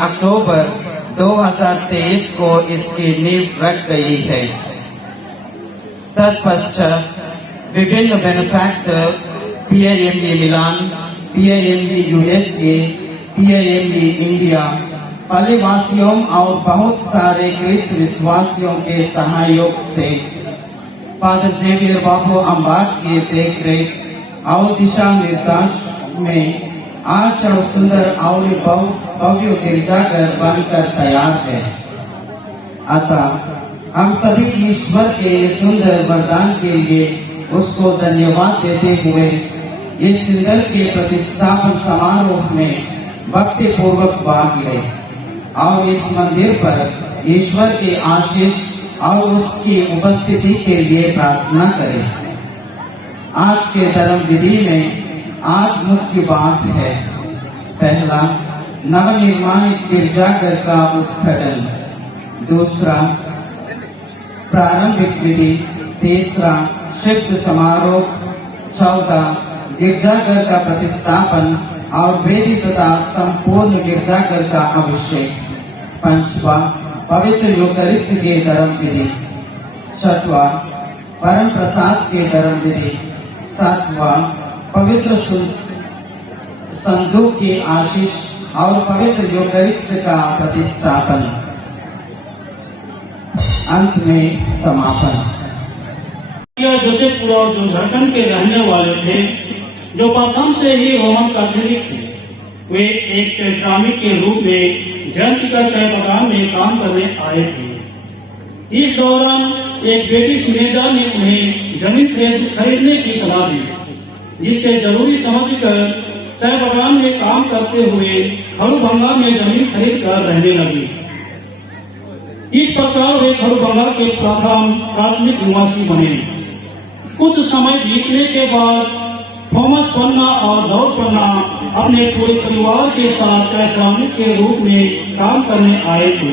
अक्टूबर 2023 को इसकी नींव रख गई है। तत्पश्चात विभिन्न बेनिफैक्टर PIMD मिलान, PIMD USA, PIMD इंडिया, पल्लीवासियों और बहुत सारे क्रिस्त विश्वासियों के सहयोग से फादर जेवियर बाबू अम्बाट के देखरेख और दिशा निर्देश में आज और सुंदर और भव्य गिरजाघर बनकर तैयार है। अतः हम सभी ईश्वर के सुंदर वरदान के लिए उसको धन्यवाद देते हुए इस सुंदर के प्रतिष्ठापन समारोह में भक्ति पूर्वक भाग ले और इस मंदिर पर ईश्वर की आशीष और उसकी उपस्थिति के लिए प्रार्थना करें। आज के धर्म विधि में 8 मुख्य बात है। पहला, नवनिर्माणित गिरजाघर का उद्घाटन। दूसरा, प्रारंभिक विधि। तीसरा, शिफ्ट समारोह। चौथा, गिरजाघर का प्रतिष्ठापन और वेदी तथा संपूर्ण गिरजाघर का अभिषेक। पांचवा, पवित्र यूकरिस्ट के धर्म विधि। छठवा, परम प्रसाद के धर्म विधि। सातवां, पवित्र संदूक की आशीष और पवित्र यूकरिस्ट का प्रतिष्ठापन। अंत में समापन। जोसेफ पुराव जो झारखंड के रहने वाले थे, जो प्रथम से ही रोमन कैथोलिक थे, वे एक श्रमिक के रूप में जयंती का चाय बगान में काम करने आए थे। इस दौरान एक ब्रिटिश नेता ने उन्हें जमीन खरीदने की सलाह दी, जिससे जरूरी समझकर चाय बगान में काम करते हुए खड़ूभंगा में जमीन खरीद कर रहने लगे। इस प्रकार वे खड़ूभंगा के प्रथम प्राथमिक निवासी बने। कुछ समय बीतने के बाद थॉमस पन्ना और दौड़ पन्ना अपने पूरे परिवार के साथ चाय श्रमिक के रूप में काम करने आए थे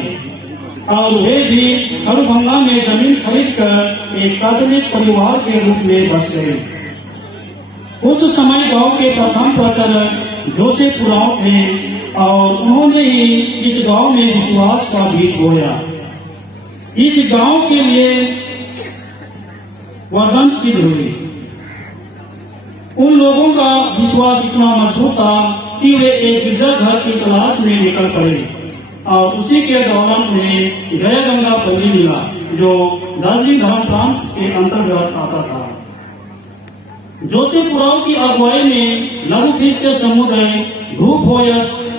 और वे भी खड़ूभंगा में जमीन खरीदकर एक कैथोलिक परिवार के रूप में बस गए। उस समय गांव के प्रथम प्रचारक जोसेफ पुराव थे और उन्होंने ही इस गांव में विश्वास का बीज बोया। इस गांव के लिए वरदान सिद्ध हुए। उन लोगों का विश्वास इतना मजबूत था कि वे एक गिरजाघर की तलाश में निकल पड़े और उसी के दौरान उन्हें जय गंगा पल्ली मिला, जो दार्जिलिंग धर्म प्रांत के अंतर्गत आता था। जोसेफ पुराव की अगुवाई में लघु ख्रिस्तीय समुदाय धूप हो या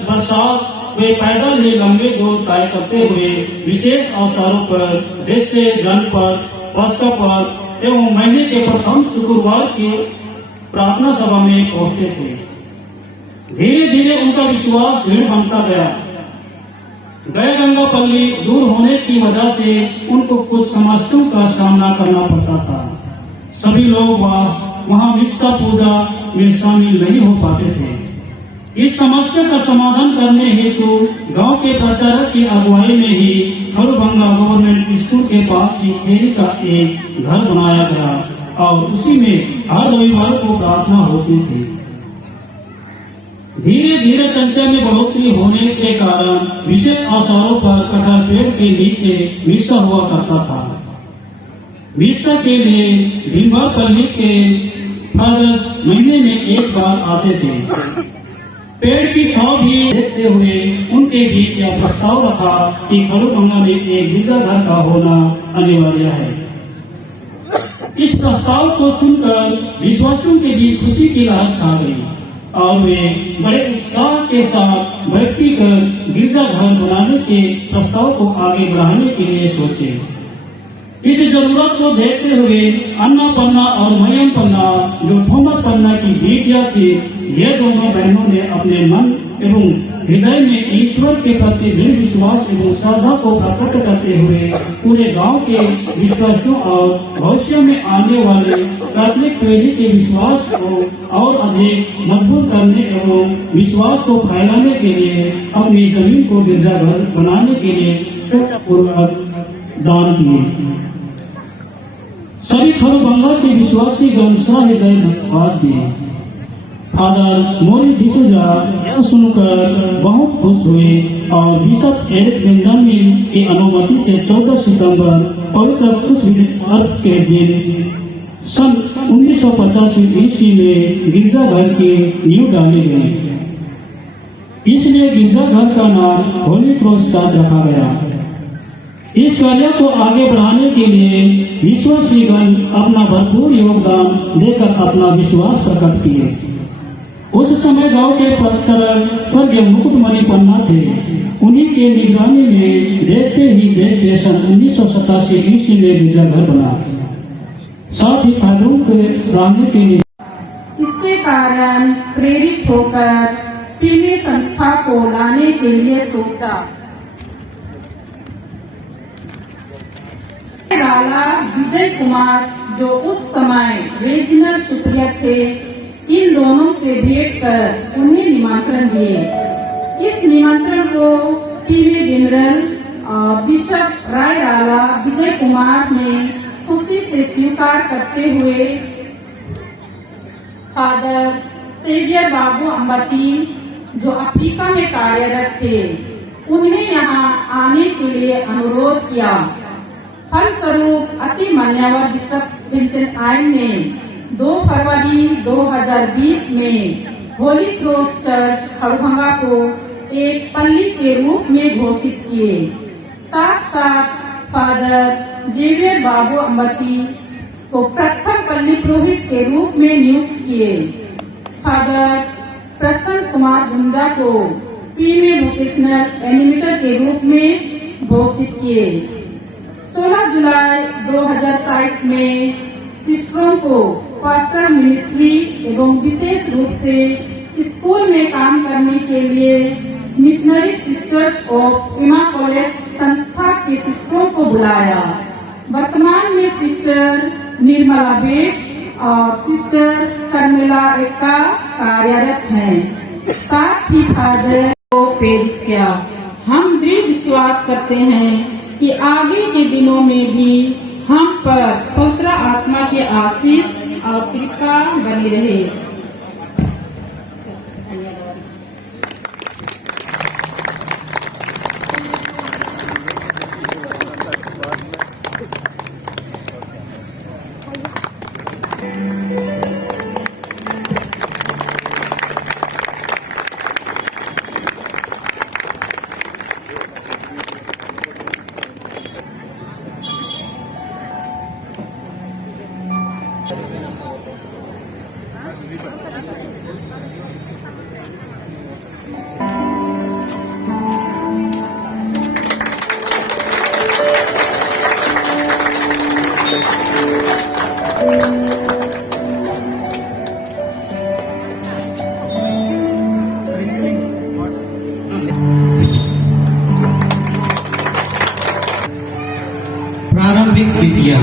बरसात, वे पैदल ही लंबे दूर तय करते हुए विशेष अवसरों पर जैसे गणपत, पस्का पर्व एवं महीने के प्रथम शुक्रवार की प्रार्थना सभा में पहुंचते थे। धीरे धीरे उनका विश्वास दृढ़ बनता गया। गया गंगा पल्ली दूर होने की वजह से उनको कुछ समस्याओं का सामना करना पड़ता था। सभी लोग वहाँ मिस्सा पूजा में शामिल नहीं हो पाते थे। इस समस्या का समाधान करने हेतु गांव के प्रचारक की अगुवाई में ही खड़ूभंगा गवर्नमेंट स्कूल के पास ही खेरी का एक घर बनाया गया और उसी में हर रविवार को प्रार्थना होती थी। धीरे धीरे संख्या में बढ़ोतरी होने के कारण विशेष अवसरों पर कटहल पेड़ के नीचे मिस्सा हुआ करता था। मिस्सा के लिए भीमवार पल्ली के फादर्स महीने में एक बार आते थे। पेड़ की छांव भी देखते हुए उनके बीच यह प्रस्ताव रखा कि खड़ूभंगा में एक गिरजाघर का होना अनिवार्य है। इस प्रस्ताव को सुनकर विश्वासियों के बीच खुशी की लहर छा गई और वे बड़े उत्साह के साथ व्यक्तिगत गिरजाघर बनाने के प्रस्ताव को आगे बढ़ाने के लिए सोचे। इस जरूरत को देखते हुए अन्ना पन्ना और मरियम पन्ना, जो थॉमस पन्ना की बेटियां थी, ये दोनों बहनों ने अपने मन एवं हृदय में ईश्वर के प्रति दृढ़ विश्वास एवं श्रद्धा को प्रकट करते हुए पूरे गांव के विश्वासियों और भविष्य में आने वाले कैथोलिक पीढ़ी के विश्वास को और अधिक मजबूत करने एवं विश्वास को फैलाने के लिए अपनी जमीन को गिरजाघर बनाने के लिए स्वेच्छापूर्वक दान किए। सभी खड़ूभंगा के विश्वासी गण हृदय धन्यवाद दिए। फादर मोरिस डिसूजा यह सुनकर बहुत खुश हुए और बिशप एरिक बेंजामिन की अनुमति से 14 सितंबर पवित्र क्रूस के दिन सन 1985 ईस्वी में गिरजाघर की नींव डाली गई। इसलिए गिरजाघर का नाम होली क्रॉस चर्च रखा गया। इस कार्य को आगे बढ़ाने के लिए विश्वासीगण अपना भरपूर योगदान देकर अपना विश्वास प्रकट किए। उस समय गांव के प्रचारक स्वर्गीय मुकुटमणि पन्ना थे। उन्हीं के निगरानी में देखते ही देखते सन 1987 ईस्वी में गिरजाघर बना, साथ ही फादरों के रहने के लिए। इसके कारण प्रेरित होकर पीवी संस्था को लाने के लिए सोचा। राला विजय कुमार जो उस समय रीजनल सुप्रियर थे, इन दोनों से भेंट कर उन्हें निमंत्रण दिए। इस निमंत्रण को पीवी जनरल बिशप राय राला विजय कुमार ने खुशी से स्वीकार करते हुए फादर सेवियर बाबू अम्बती जो अफ्रीका में कार्यरत थे, उन्हें यहाँ आने के लिए अनुरोध किया। फलस्वरूप अति मान्यवर बिशप विंसेंट आयन ने 2 फरवरी 2020 में होली क्रॉस चर्च खड़भंगा को एक पल्ली के रूप में घोषित किए। साथ साथ फादर जेवियर बाबू अम्बती को प्रथम पल्ली पुरोहित के रूप में नियुक्त किए। फादर प्रसन्न कुमार गुंजा को पीवी वोकेशनल एनिमेटर के रूप में घोषित किए। 16 जुलाई 2022 में सिस्टरों को पास्टरल मिनिस्ट्री एवं विशेष रूप से स्कूल में काम करने के लिए मिशनरी सिस्टर्स ऑफ इमाकोलेट संस्था के सिस्टरों को बुलाया। वर्तमान में सिस्टर निर्मला बेट और सिस्टर कर्मेला एक्का कार्यरत हैं। साथ ही फादर को प्रेरित किया। हम दृढ़ विश्वास करते हैं कि आगे के दिनों में भी हम पर पवित्र आत्मा के आशीष और कृपा बनी रहे। प्रारंभिक विधियां।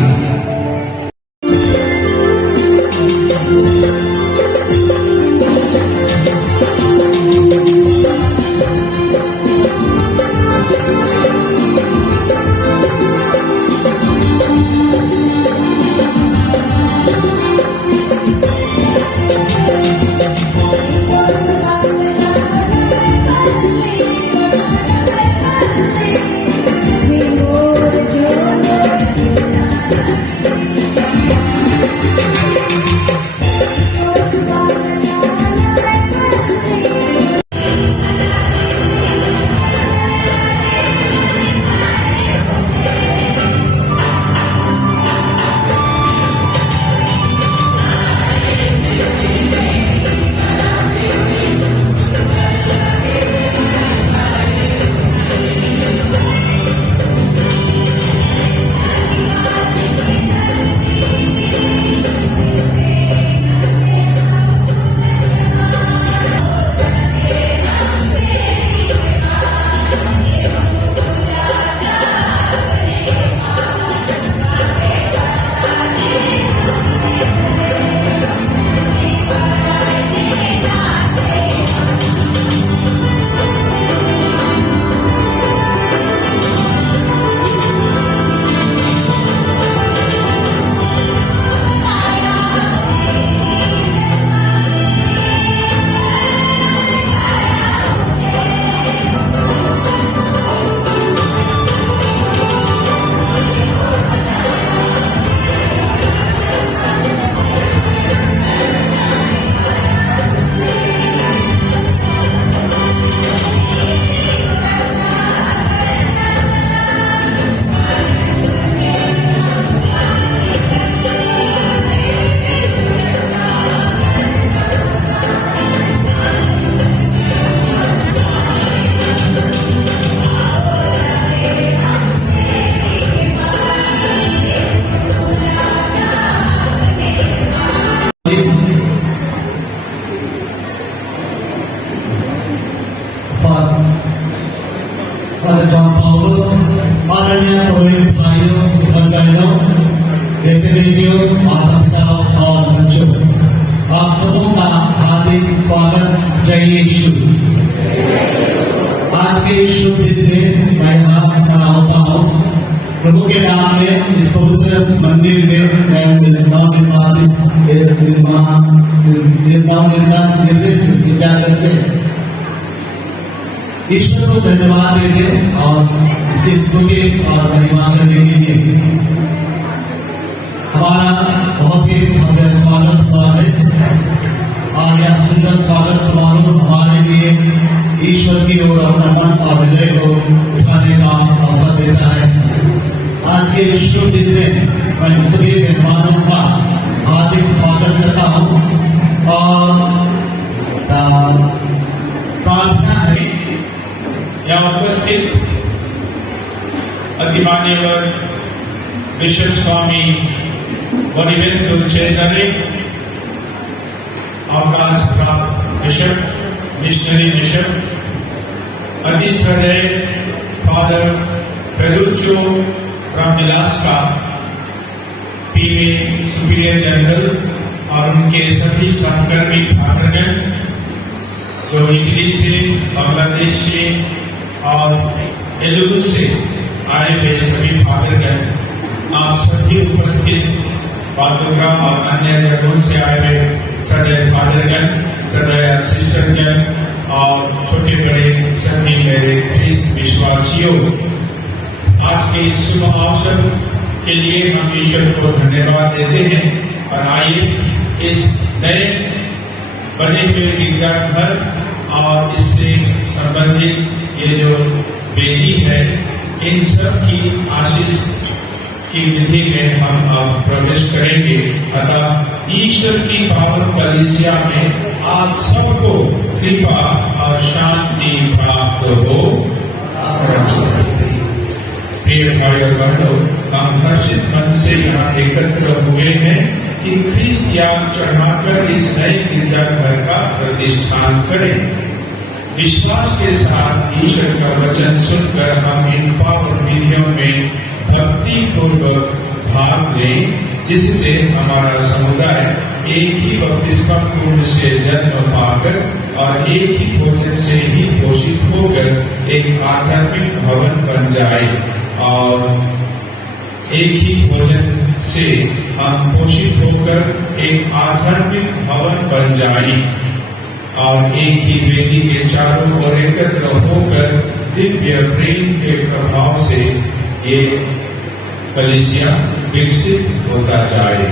Father John Paulo, आदरणीय पुरोहित भाइयों, बहनों, बेटियों, माता पिता और बच्चों, आप सबों का हार्दिक स्वागत। जय यीशु। आज के इस शुभ दिन में मैं यहाँ खड़ा होता हूँ प्रभु के नाम में। इस पवित्र मंदिर में मैं निर्माण पूजा करके ईश्वर को धन्यवाद देंगे और इसकी स्तुति और महिमा करने के लिए हमारा बहुत ही भव्य स्वागत हुआ है। और यह सुंदर स्वागत समारोह हमारे लिए ईश्वर की ओर अपना मन और हृदय को उठाने का अवसर देता है। आज के इस शुभ दिन में मैं सभी मेहमानों का हार्दिक स्वागत करता हूँ और प्रार्थना है। यहाँ उपस्थित अतिमान्यवर बिशप स्वामी बोनावेंतुर चेज़ारे, अवकाश प्राप्त बिशप, मिशनरी बिशप, अति श्रद्धेय फादर फेरुच्चो रामविलासका, पीए सुपीरियर जनरल और उनके सभी सहकर्मी फादरगण जो इटली से, बांग्लादेश से और बेलारूस से आए हुए सभी फादरगण, आप सभी उपस्थित पादुग्राम और अन्य जगहों से आए हुए सदैव फादरगण, सदैव सिस्टरगण और छोटे बड़े सभी मेरे ख्रिस्त विश्वासियों, आज के इस शुभ अवसर के लिए हम ईश्वर को धन्यवाद देते हैं। और आइए इस नए बने हुए गिरजाघर और इससे संबंधित ये जो वेदी है, इन सब की आशीष की विधि में हम अब प्रवेश करेंगे। अतः ईश्वर की पावन कलीसिया में आप सबको कृपा और शांति प्राप्त हो। प्रिय भाई और बहनों, हम हर्षित मन से यहाँ एकत्र हुए हैं कि ख्रीस्त याग चढ़ाकर इस नए गिरजाघर का प्रतिष्ठान करें। विश्वास के साथ ईश्वर का वचन सुनकर हम इन पावन विधियों में भक्ति पूर्वक भाग लें, जिससे हमारा समुदाय एक ही बपतिस्मा कुंड से जन्म पाकर और एक ही भोजन से ही पोषित होकर एक आध्यात्मिक भवन बन जाए। और एक ही भोजन से हम पोषित होकर एक आध्यात्मिक भवन बन जाए और एक ही वेदी के चारों ओर एकत्र होकर दिव्य प्रेम के प्रभाव से ये कलीसिया विकसित होता जाए।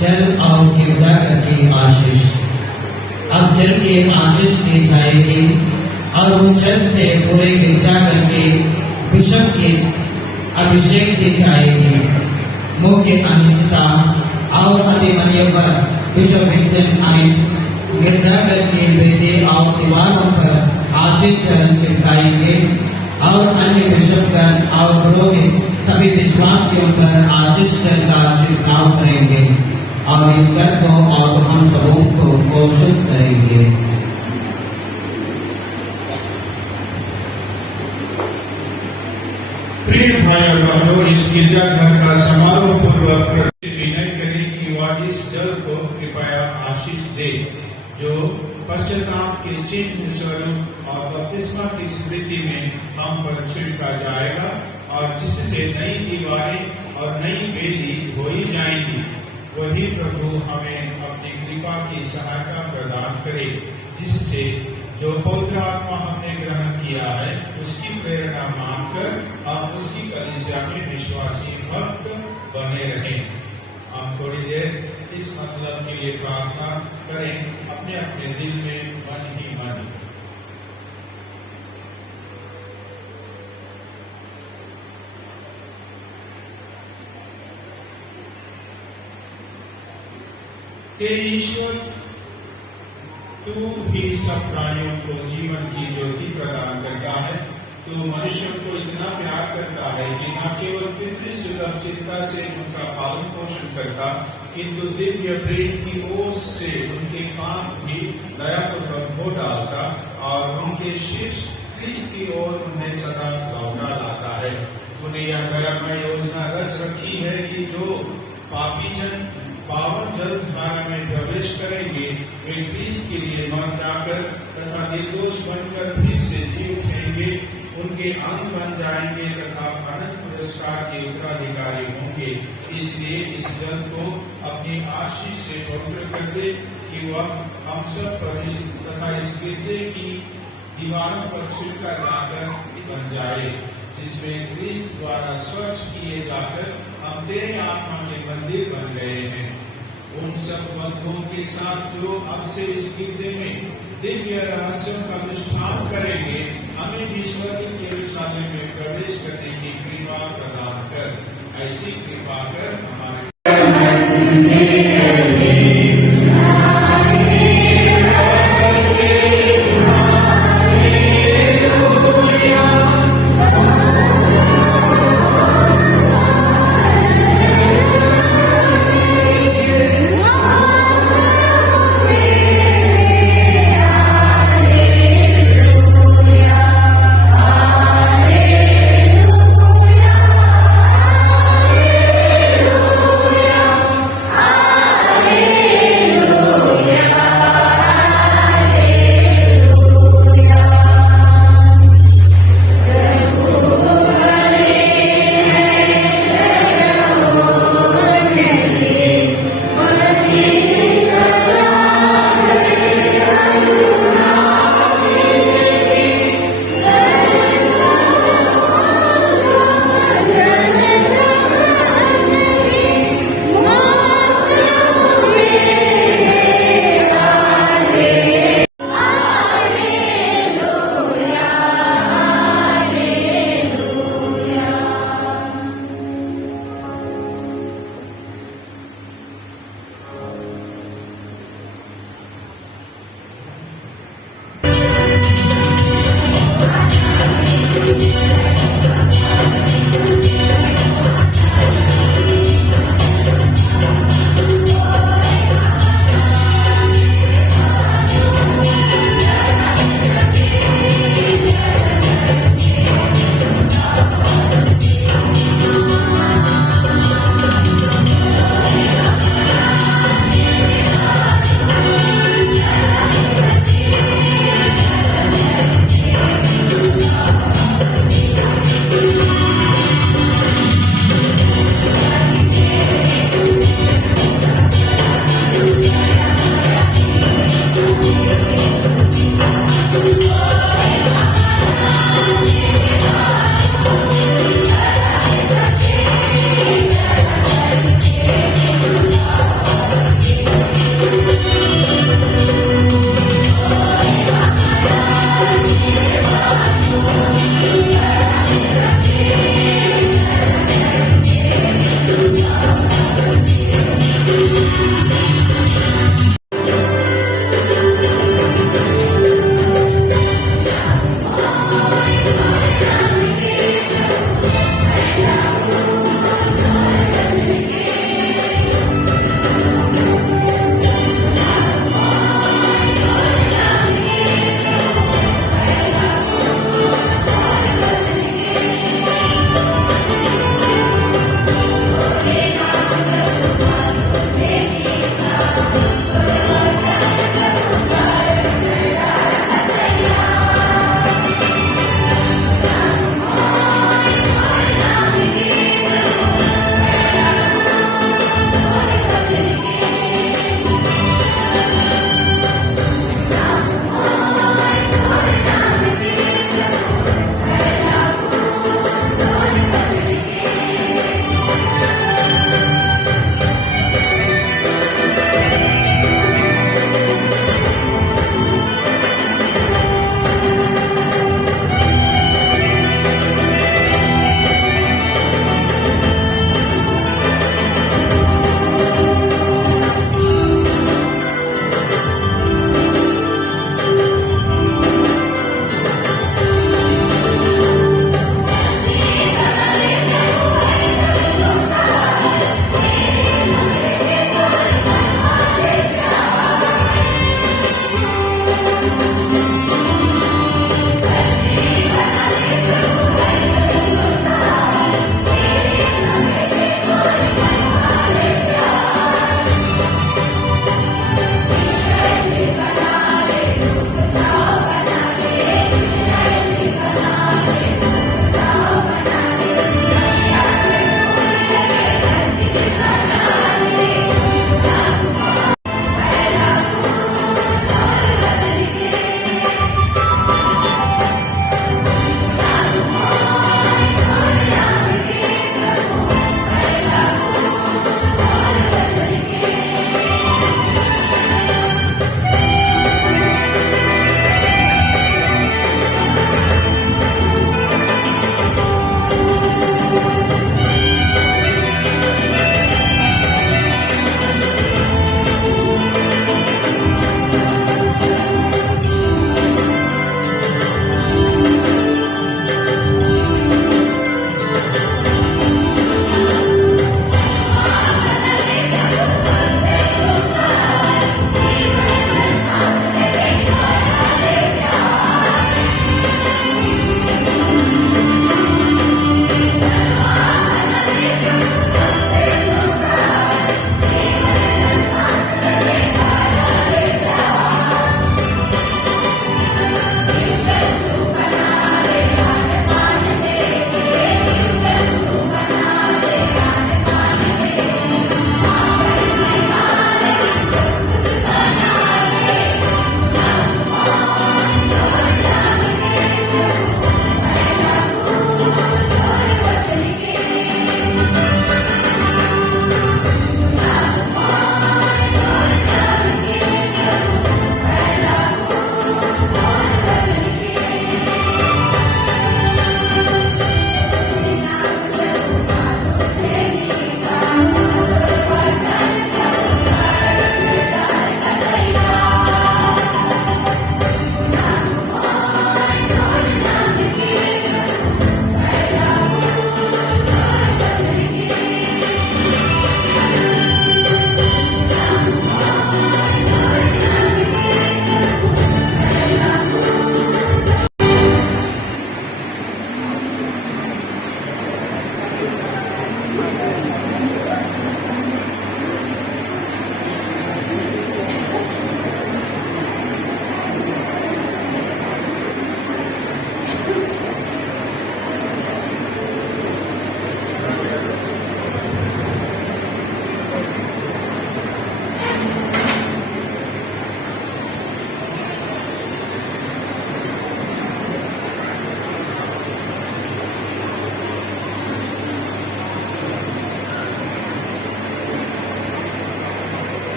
जल और गिरजाघर की आशीष। अब जल की आशीष दी जाएगी और वो जल से पूरे गिरजाघर के बिशप की अभिषेक की जाएगी। मुख्य अनुष्ठा और अधिमान्यवर बिशप विंसेंट आइन गिरजाघर की वेदी और दीवारों पर आशीष जल छिड़काएंगे और अन्य बिशपगण और पुरोहित सभी विश्वासियों पर आशीष जल का छिड़काव करेंगे और इस घर को और हम सबों को पोषित करेंगे। प्रिय भाई और बहनों, इस गिरजाघर का समारोह पूर्वक विनय करें कि वह इस जल को कृपया आशीष दे, जो पश्चाताप के चिन्ह स्वरूप और बपतिस्मा की स्मृति में हम पर छिड़का जाएगा और जिससे नई दीवारें और नई वेदी बोई जाएंगी। वही प्रभु हमें अपनी कृपा की सहायता प्रदान करे, जिससे जो पवित्र आत्मा हमने ग्रहण किया है उसकी प्रेरणा मानकर हम उसकी कलीसिया में विश्वासी भक्त बने रहें। हम थोड़ी देर इस मतलब के लिए प्रार्थना करें, अपने अपने दिल में मन ही मन। हे ईश्वर, तू ही सब प्राणियों को जीवन की ज्योति प्रदान करता है। तू मनुष्यों को इतना प्यार करता है कि न केवल पितृसुलभ चिंता से उनका पालन पोषण करता, किंतु दिव्य प्रेम की ओर से उनके काम भी दयापूर्वक हो डालता और उनके शीर्ष क्रिस्त की ओर उन्हें सदा लौटा लाता है। तूने यह दयामय योजना रच रखी है कि जो पापी जन पावन जल धारा में प्रवेश करेंगे वे क्रिस्त के लिए मर जाकर तथा निर्दोष बनकर फिर से जी उठेंगे, उनके अंग बन जाएंगे तथा अनंत पुरस्कार के उत्तराधिकारी होंगे। इसलिए इस जल को अपनी आशीष से पवित्र कर दे कि वह हम सब पर तथा इस गिरजे की दीवारों पर छिड़का जाकर बन जाए, जिसमें क्रिस्त द्वारा स्वच्छ किए जाकर हम तेरे आत्मा के मंदिर बन गए हैं। उन सब बंधुओं के साथ जो अब से इस गिरजे में दिव्य रहस्यों का अनुष्ठान करेंगे, हमें भी स्वर्ग के यरूशलेम में प्रवेश करने की कृपा प्रदान कर। ऐसी कृपा कर हमारे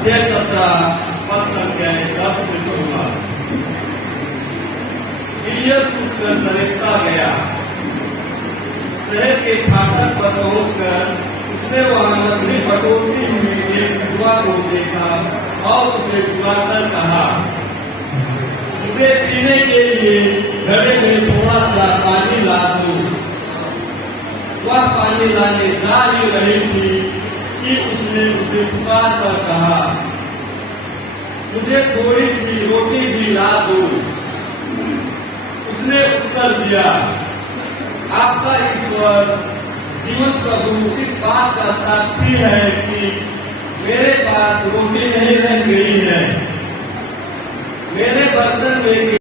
अध्याय 17 पद संख्या 10 से 16। इलियस उठकर सरेप्ता गया। शहर के फाटक पर पहुंचकर उसने वहां लकड़ी बटोरती हुई एक विधवा को देखा और उसे बुलाकर कहा, मुझे पीने के लिए घड़े में थोड़ा सा पानी ला दो। वह पानी लाने जा ही रही थी कि उसने उसे पुकार कर कहा, मुझे थोड़ी सी रोटी भी ला दो। उसने उत्तर दिया, आपका ईश्वर जीवन प्रभु इस बात का साक्षी है कि मेरे पास रोटी नहीं रह गई है। मेरे बर्तन में